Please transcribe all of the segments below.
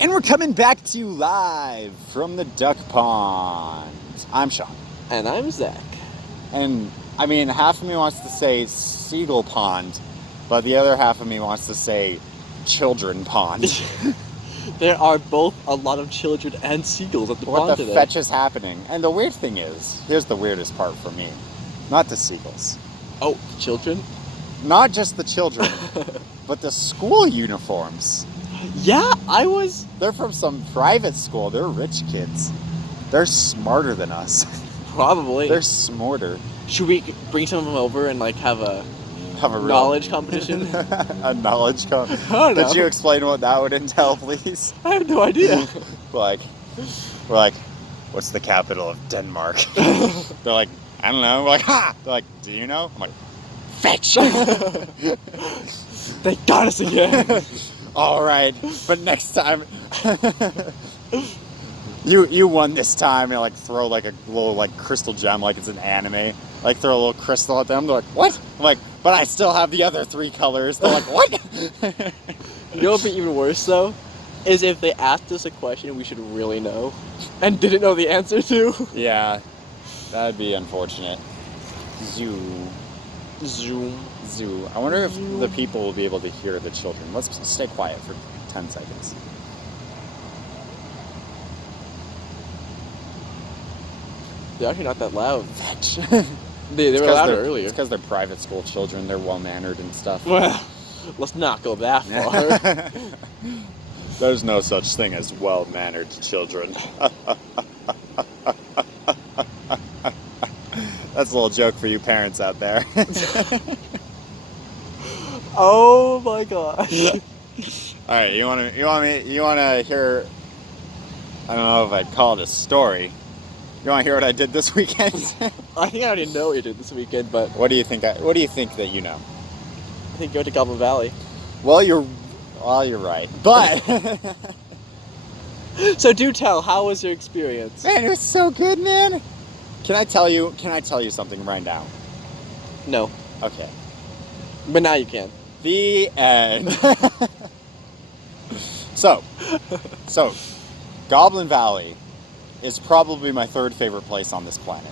And we're coming back to you live from the duck pond. I'm Sean. And I'm Zach. And, I mean, half of me wants to say seagull pond, but the other half of me wants to say children pond. There are both a lot of children and seagulls at the pond What the today. fetch is happening? And the weird thing is, here's the weirdest part for me. Not the seagulls. Oh, children? Not just the children, but the school uniforms. Yeah, They're from some private school. They're rich kids. They're smarter than us. Probably. They're smarter. Should we bring some of them over and have a real knowledge competition? A knowledge competition. I don't know. Could you explain what that would entail, please? I have no idea. We're like, what's the capital of Denmark? They're like, I don't know. We're like, ha! They're like, do you know? I'm like, fetch! They got us again. All right, but next time, you won this time, and throw a little crystal gem like it's an anime, throw a little crystal at them. They're like, what? I'm like, but I still have the other 3 colors. They're like, what? You know what would be even worse though, is if they asked us a question we should really know, and didn't know the answer to. Yeah, that'd be unfortunate. Zoom. I wonder if the people will be able to hear the children. Let's stay quiet for 10 seconds. They're actually not that loud. Fetch. They were louder earlier. It's because they're private school children. They're well-mannered and stuff. Well, let's not go that far. There's no such thing as well-mannered children. That's a little joke for you parents out there. Oh my gosh. All right, you want to hear? I don't know if I'd call it a story. You want to hear what I did this weekend? I think I already know what you did this weekend, but What do you think that you know? I think go to Goblin Valley. Well, you're right, but So do tell, how was your experience? man, it was so good, man. Can I tell you something right now? No, Okay. but now you can. The end. So, Goblin Valley is probably my 3rd favorite place on this planet.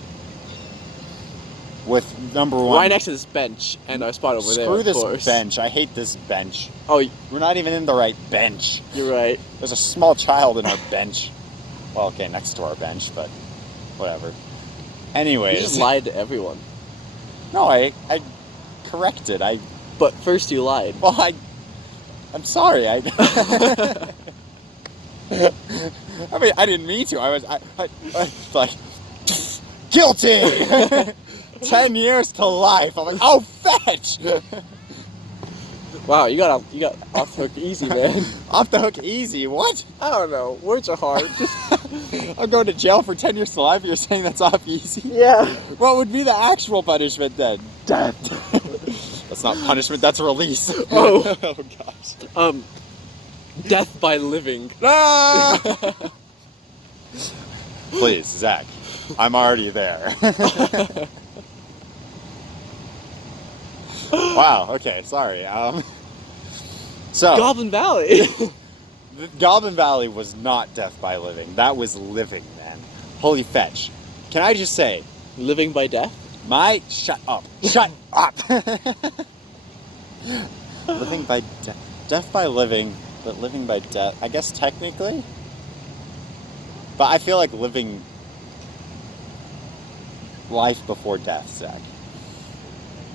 With number 1. Right next to this bench and our spot over there. Screw of this course. bench. I hate this bench. Oh, We're not even in the right bench. you're right. There's a small child in our bench. Well, okay, next to our bench, but whatever. Anyways. You just lied to everyone. No, I corrected. But first you lied. Well, I'm sorry. I mean, I didn't mean to. I was like, guilty. 10 years to life. I'm like, oh, fetch. Wow, you got off the hook easy, man. Off the hook easy. What? I don't know. Words are hard. I'm going to jail for 10 years to life. You're saying that's off easy? Yeah. What would be the actual punishment then? Death. That's not punishment. That's release. Oh. Oh gosh. Death by living. Ah! Please, Zach. I'm already there. Wow. Okay. Sorry. So Goblin Valley. Goblin Valley was not death by living. That was living, man. Holy fetch. Can I just say, Living by death? shut up. Shut up. Living by death by living, but living by death. I guess technically. But I feel like living life before death, Zach.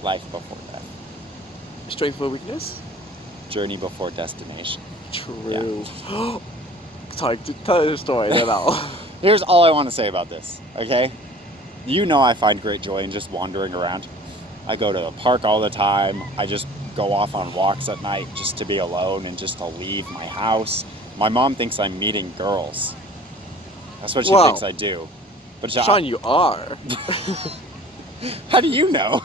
Life before death. Strength for weakness? Journey before destination. True. Sorry, tell the story, then I'll... Here's all I want to say about this, okay? You know I find great joy in just wandering around. I go to the park all the time. I just go off on walks at night just to be alone and just to leave my house. My mom thinks I'm meeting girls. That's what she thinks I do. But Sean, you are. How do you know?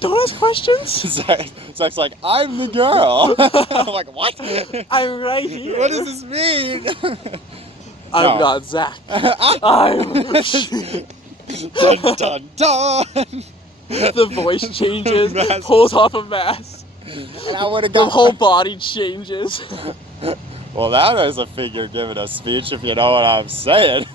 Don't ask questions. Zach's like, I'm the girl. I'm like, what? I'm right here. What does this mean? I'm not Zach. I'm... Dun dun dun. The voice changes, pulls off a mask. And I would have The got whole body changes. Well, that was a figure giving a speech, if you know what I'm saying.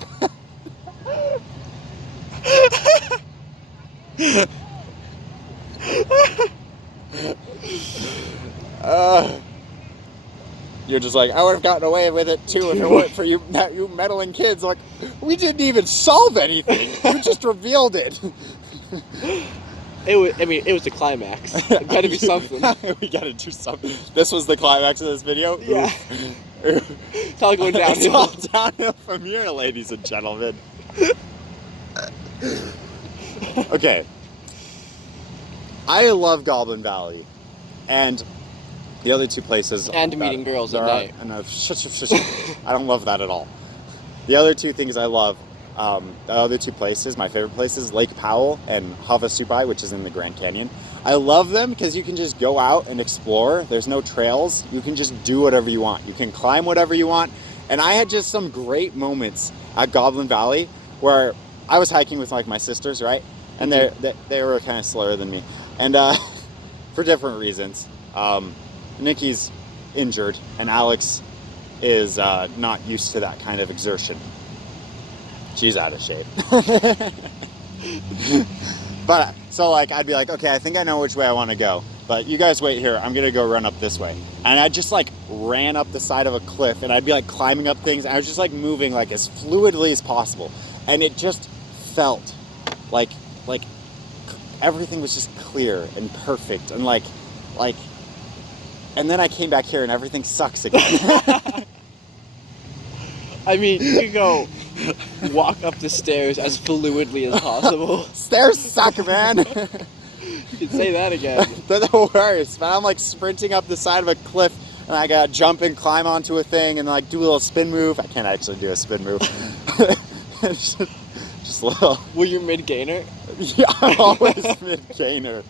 You're just like, I would have gotten away with it too if it weren't for you meddling kids. Like, we didn't even solve anything. You just revealed it. It was the climax. It gotta be something. We gotta do something. This was the climax of this video? Yeah. It's all going downhill. It's all downhill from here, ladies and gentlemen. Okay. I love Goblin Valley. And the other two places... And meeting girls at night. I don't love that at all. The other two things I love... the other two places, my favorite places, Lake Powell and Havasupai, which is in the Grand Canyon. I love them because you can just go out and explore. There's no trails. You can just do whatever you want. You can climb whatever you want. And I had just some great moments at Goblin Valley where I was hiking with like my sisters, right? And they were kind of slower than me. And for different reasons. Nikki's injured and Alex is not used to that kind of exertion. She's out of shape. But, so like, I'd be like, okay, I think I know which way I want to go. But you guys wait here. I'm going to go run up this way. And I just like ran up the side of a cliff and I'd be like climbing up things. And I was just like moving like as fluidly as possible. And it just felt like everything was just clear and perfect. And and then I came back here and everything sucks again. I mean, you can go walk up the stairs as fluidly as possible. Stairs suck, man. You can say that again. They're the worst, man. I'm like sprinting up the side of a cliff and I gotta jump and climb onto a thing and like do a little spin move. I can't actually do a spin move. just a little. Were you mid-gainer? Yeah, I'm always mid-gainer.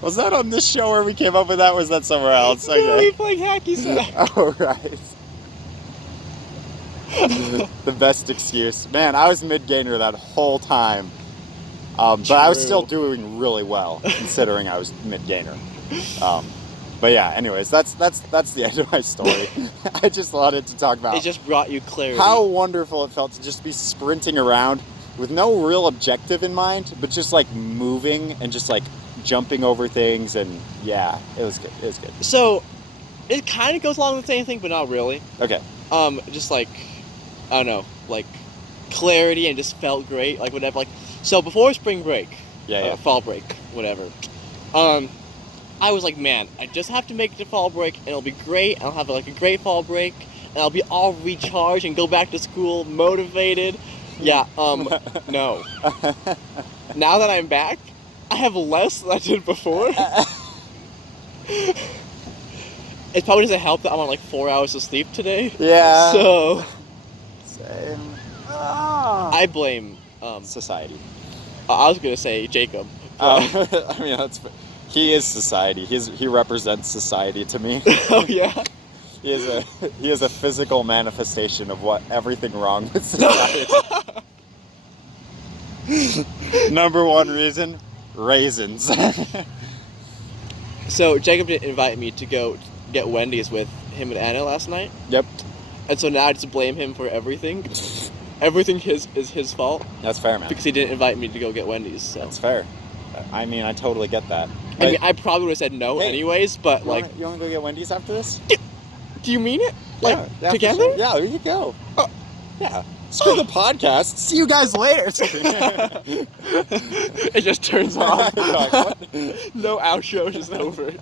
Was that on this show where we came up with that, or was that somewhere else? Okay. No, we playing hacky sack. Oh, right. The best excuse. Man, I was mid-gainer that whole time. But I was still doing really well, considering I was mid-gainer. But yeah, anyways, that's the end of my story. I just wanted to talk about... It just brought you clarity. How wonderful it felt to just be sprinting around with no real objective in mind, but just like moving and just like jumping over things, and yeah, it was good. It was good. So, it kind of goes along with the same thing, but not really. Okay. Just like, I don't know, like clarity, and just felt great, like whatever. Like, so before spring break, fall break, whatever. I was like, man, I just have to make it to fall break, and it'll be great. I'll have like a great fall break, and I'll be all recharged and go back to school motivated. Yeah. No. Now that I'm back, I have less than I did before. It probably doesn't help that I'm on like 4 hours of sleep today. Yeah. So. Same. I blame society. I was gonna say Jacob. I mean, he is society. He represents society to me. Oh yeah. He is a physical manifestation of what everything wrong with society. Number one reason, raisins. So Jacob didn't invite me to go get Wendy's with him and Anna last night. Yep. And so now I just blame him for everything. Everything is his fault. That's fair, man. Because he didn't invite me to go get Wendy's. So. That's fair. I mean, I totally get that. I mean, I probably would have said no anyways, but you want to go get Wendy's after this? Do you mean it? Like, yeah, together? Sure. Yeah, there you go. Oh, yeah. Screw the podcast. See you guys later. It just turns off. Like, what? No outro, just over.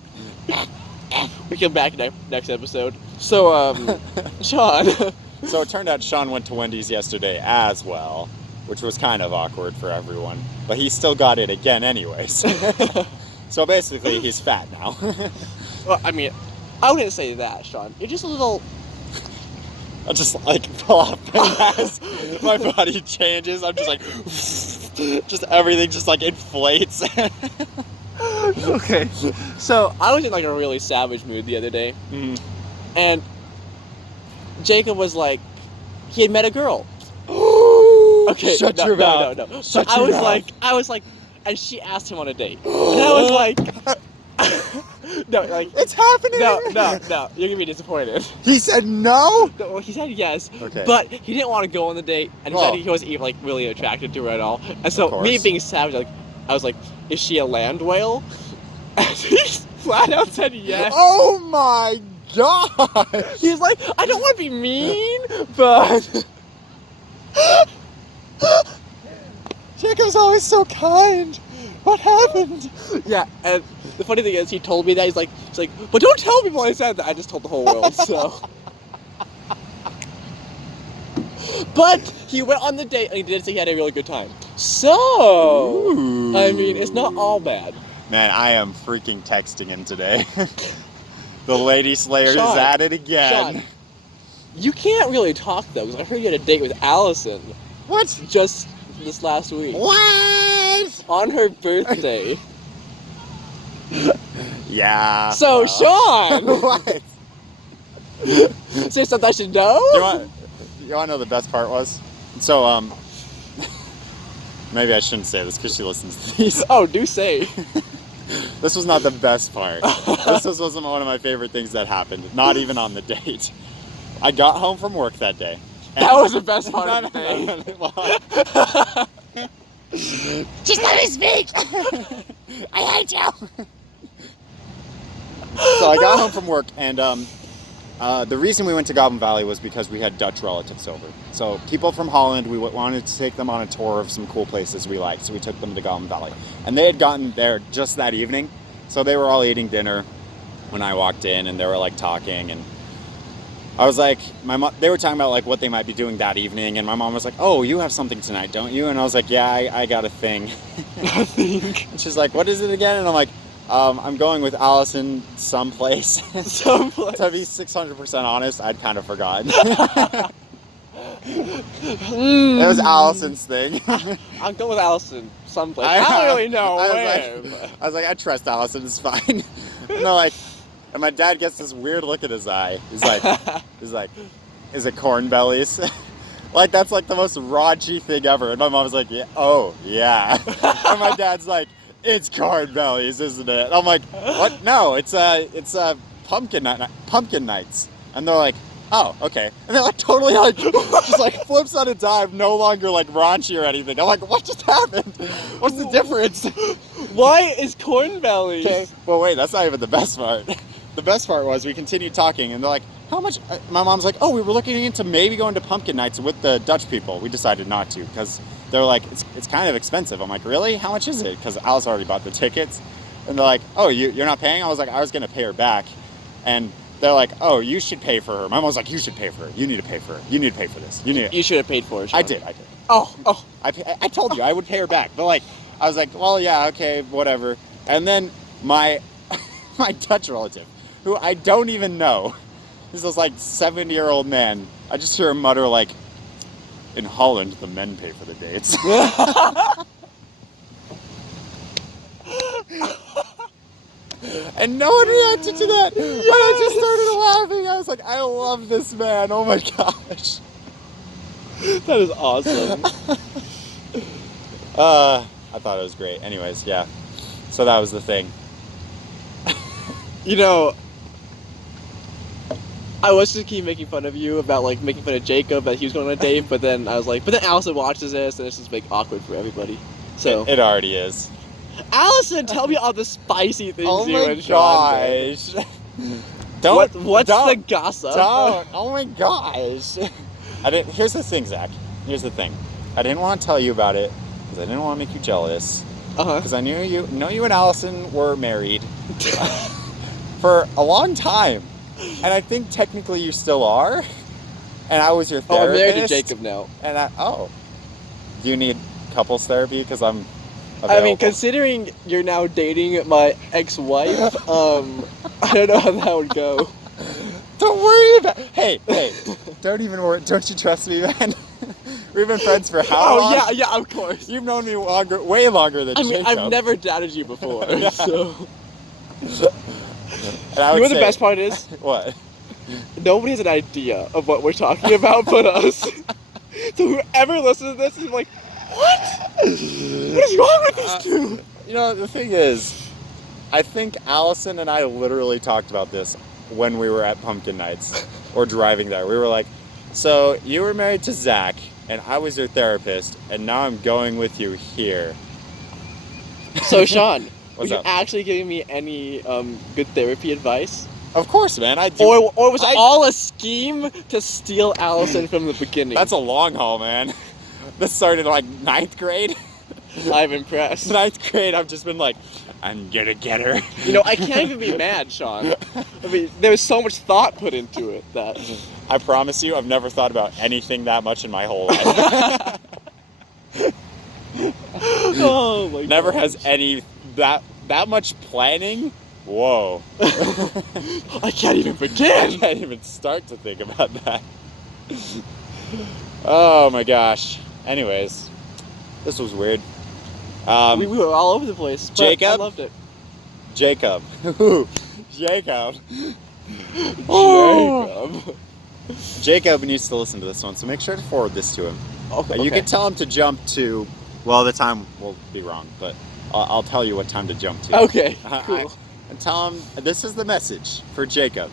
We come back next episode. So, Sean. So it turned out Sean went to Wendy's yesterday as well, which was kind of awkward for everyone. But he still got it again anyways. So basically, he's fat now. Well, I mean, I wouldn't say that, Sean. You're just a little... I just like pull off my mask. My body changes. I'm just like... just everything just like inflates. Okay. So, I was in like a really savage mood the other day. Mm-hmm. And Jacob was like... He had met a girl. Okay, Shut your mouth. No. Shut I was like, and she asked him on a date. And I was like, No, like It's happening. no, you're gonna be disappointed. He said no. No, well, he said yes, Okay. but he didn't want to go on the date, and he said he wasn't even like really attracted to her at all. And so me being savage, like I was like, "Is she a land whale?" And he flat out said yes. Oh my god. He was like, "I don't want to be mean, but." Jacob's always so kind. What happened? Yeah, and the funny thing is, he told me that he's like, "But don't tell people I said that." I just told the whole world, so. But he went on the date and he did say he had a really good time. So, Ooh. I mean, it's not all bad. Man, I am freaking texting him today. The Lady Slayer is Sean, at it again. Sean, you can't really talk though, because I heard you had a date with Allison. What? Just this last week. What? On her birthday. Yeah. So, well. Sean! What? Say something I should know? You want to know the best part was? So, maybe I shouldn't say this because she listens to these. Oh, do say. This was not the best part. This wasn't one of my favorite things that happened. Not even on the date. I got home from work that day. That was the best part of the day. Just let me speak. I hate you. So I got home from work, and the reason we went to Goblin Valley was because we had Dutch relatives over. So people from Holland, we wanted to take them on a tour of some cool places we liked, so we took them to Goblin Valley. And they had gotten there just that evening, so they were all eating dinner when I walked in, and they were like talking, and I was like, they were talking about like what they might be doing that evening, and my mom was like, "Oh, you have something tonight, don't you?" And I was like, "Yeah, I got a thing." I think. And she's like, "What is it again?" And I'm like, I'm going with Allison someplace. Someplace. To be 600% honest, I'd kind of forgotten. It was Allison's thing. I'll go with Allison someplace. I don't really know where. I was like, I trust Allison, it's fine. And they're like, and my dad gets this weird look in his eye. He's like, is it corn bellies? Like, that's like the most raunchy thing ever. And my mom's like, yeah, oh, yeah. And my dad's like, it's corn bellies, isn't it? And I'm like, what? No, it's pumpkin nights. And they're like, oh, okay. And they're like totally like, just like flips on a dime, no longer like raunchy or anything. I'm like, what just happened? What's the difference? Why is corn bellies? Okay, well wait, that's not even the best part. The best part was we continued talking, and they're like, how much? My mom's like, oh, we were looking into maybe going to pumpkin nights with the Dutch people. We decided not to because they're like, it's kind of expensive. I'm like, really? How much is it? Because Alice already bought the tickets. And they're like, oh, you're not paying? I was like, I was going to pay her back. And they're like, oh, you should pay for her. My mom's like, you should pay for her. You need to pay for her. You need to pay for this. You should have paid for her, Sean. I did. Oh. I told you I would pay her back. But like, I was like, well, yeah, okay, whatever. And then my Dutch relative, who I don't even know, he's this like 70-year-old man. I just hear him mutter like, in Holland, the men pay for the dates. And no one reacted to that. Yes. But I just started laughing. I was like, I love this man. Oh my gosh. That is awesome. I thought it was great. Anyways, yeah. So that was the thing. You know, I was just keep making fun of you about like making fun of Jacob that he was going on a date, but then I was like, but then Allison watches this and it's just like awkward for everybody. So it already is. Allison, tell me all the spicy things oh you and Sean did. What's don't, the gossip? Don't. Oh my gosh. Here's the thing, Zach. Here's the thing. I didn't want to tell you about it because I didn't want to make you jealous. Because I knew you and Allison were married for a long time. And I think technically you still are. And I was your therapist. Oh, I'm married to Jacob now. And do you need couples therapy? Because I'm available. I mean, considering you're now dating my ex-wife, I don't know how that would go. Don't worry about. Hey, don't even worry. Don't you trust me, man? We've been friends for how long? Oh yeah, of course. You've known me way longer than Jacob. I've never doubted you before. Yeah. So. And I would you know what say, the best part is? What? Nobody has an idea of what we're talking about but us. So whoever listens to this is like, what? What is wrong with these two? You know, the thing is, I think Allison and I literally talked about this when we were at Pumpkin Nights or driving there. We were like, so you were married to Zach and I was your therapist and now I'm going with you here. So Sean, were What's you up? actually giving me any good therapy advice? Of course, man. I do. Or was it all a scheme to steal Allison from the beginning? That's a long haul, man. This started like 9th grade. I'm impressed. 9th grade, I've just been like, I'm gonna get her. You know, I can't even be mad, Sean. I mean, there was so much thought put into it that... I promise you, I've never thought about anything that much in my whole life. Oh my god. Never has any that much planning. Whoa. I can't even I begin. can't even start to think about that. Oh my gosh. Anyways, this was weird. We were all over the place. But Jacob? I loved it. Jacob. Jacob. Jacob. Jacob needs to listen to this one, so make sure to forward this to him. Okay. You can tell him to jump to, well, the time will be wrong, but I'll tell you what time to jump to. Okay, cool. And tell him, this is the message for Jacob.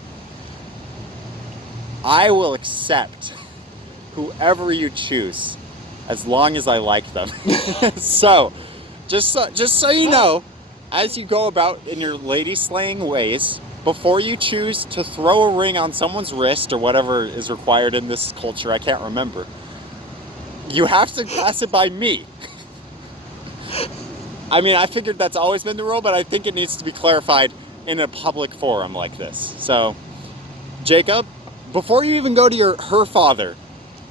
I will accept whoever you choose as long as I like them. So, just so you know, as you go about in your lady slaying ways, before you choose to throw a ring on someone's wrist or whatever is required in this culture, I can't remember, you have to pass it by me. I mean, I figured that's always been the rule, but I think it needs to be clarified in a public forum like this. So, Jacob, before you even go to her father,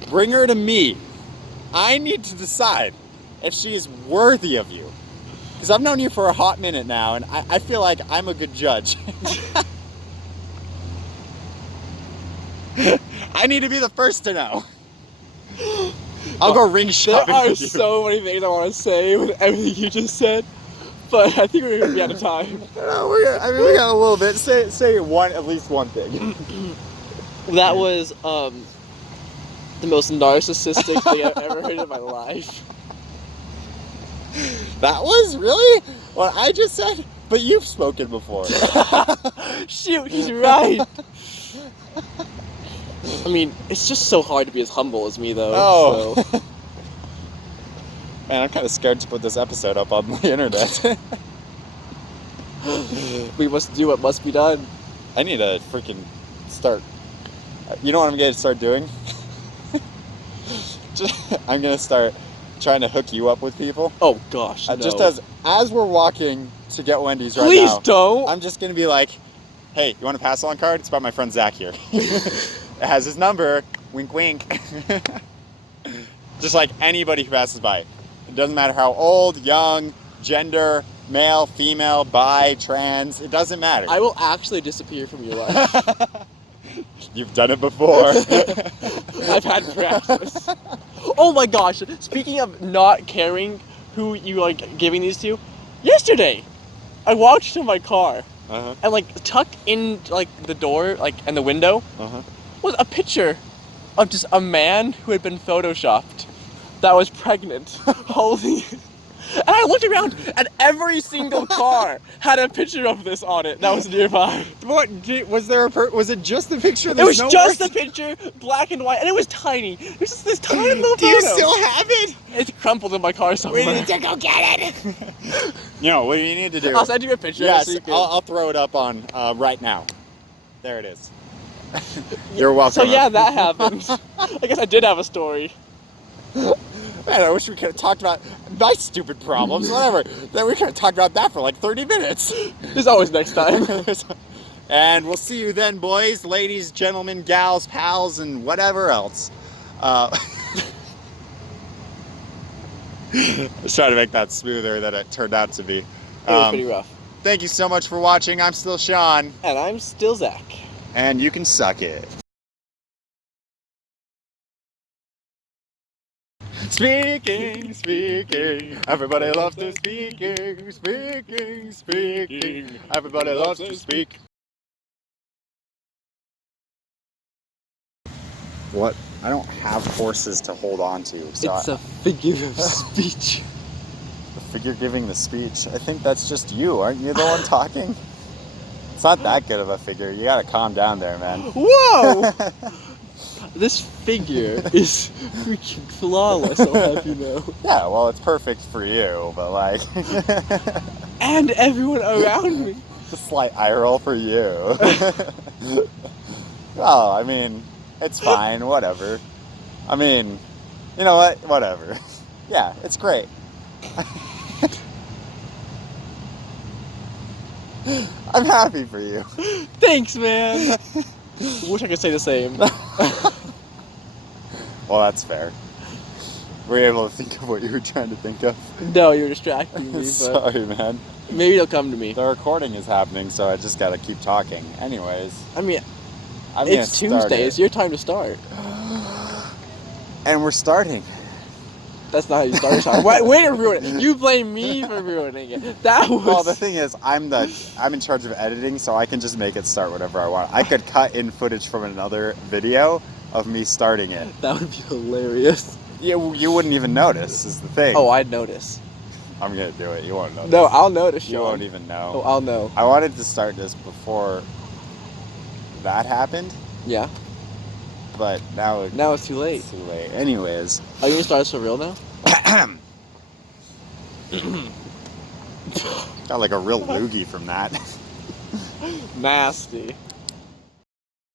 bring her to me. I need to decide if she is worthy of you. Because I've known you for a hot minute now, and I feel like I'm a good judge. I need to be the first to know. I'll go ring shopping There are with you. so many things I want to say with everything you just said, but I think we're going to be out of time. No, we got a little bit. Say at least one thing. That was the most narcissistic thing I've ever heard in my life. That was really what I just said? But you've spoken before. Shoot, he's right. I mean, it's just so hard to be as humble as me, though. Oh. So. Man, I'm kind of scared to put this episode up on the internet. We must do what must be done. I need to freaking start. You know what I'm going to start doing? I'm going to start trying to hook you up with people. Oh gosh, no. Just as we're walking to get Wendy's right now. Please don't. I'm just going to be like, hey, you want a pass along card? It's about my friend Zach here. It has his number. Wink, wink. Just like anybody who passes by. It doesn't matter how old, young, gender, male, female, bi, trans. It doesn't matter. I will actually disappear from your life. You've done it before. I've had practice. Oh my gosh, speaking of not caring who you are giving these to, yesterday I walked to my car and like tucked in like the door like and the window was a picture of just a man who had been photoshopped that was pregnant holding. And I looked around and every single car had a picture of this on it that was nearby. What was there? Was it just the picture? It was just the picture, black and white, and it was tiny. It was just this tiny little Do photo. you still have it? It's crumpled in my car somewhere. We need to go get it. You know what you need to do? I'll send you a picture. Yes, so you can... I'll throw it up on right now. There it is. You're welcome. So yeah, that happened. I guess I did have a story. Man, I wish we could have talked about my stupid problems, whatever. Then we could have talked about that for like 30 minutes. There's always next time. And we'll see you then, boys, ladies, gentlemen, gals, pals, and whatever else. Let's try to make that smoother than it turned out to be. It was pretty rough. Thank you so much for watching. I'm still Sean. And I'm still Zach. And you can suck it. Speaking, everybody loves to speaking. Everybody loves to speak. What? I don't have horses to hold on to. So It's a figure of speech. figure giving the speech. I think that's just you. Aren't you the one talking? It's not that good of a figure. You gotta calm down there, man. Whoa! This figure is freaking flawless, I'll have you know. Yeah, well, it's perfect for you, but like... And everyone around me. It's a slight eye roll for you. Well, I mean, it's fine, whatever. I mean, you know what? Whatever. Yeah, it's great. I'm happy for you. Thanks, man. Wish I could say the same. Well, that's fair. Were you able to think of what you were trying to think of? No, you're distracting me. But Sorry, man. maybe it'll come to me. The recording is happening, so I just gotta keep talking. Anyways, I mean, I'm gonna it's start Tuesday. it. It's your time to start. And we're starting. That's not how you start a show. Way to ruin it. You blame me for ruining it. That was... Well, the thing is, I'm in charge of editing, so I can just make it start whatever I want. I could cut in footage from another video of me starting it. That would be hilarious. You wouldn't even notice, is the thing. Oh, I'd notice. I'm gonna do it. You won't notice. No, I'll notice, You Sean. won't even know. Oh, I'll know. I wanted to start this before that happened, but now Now it's too late. it's too late. Anyways. Are you gonna start this for real now? Got like a real loogie from that. Nasty.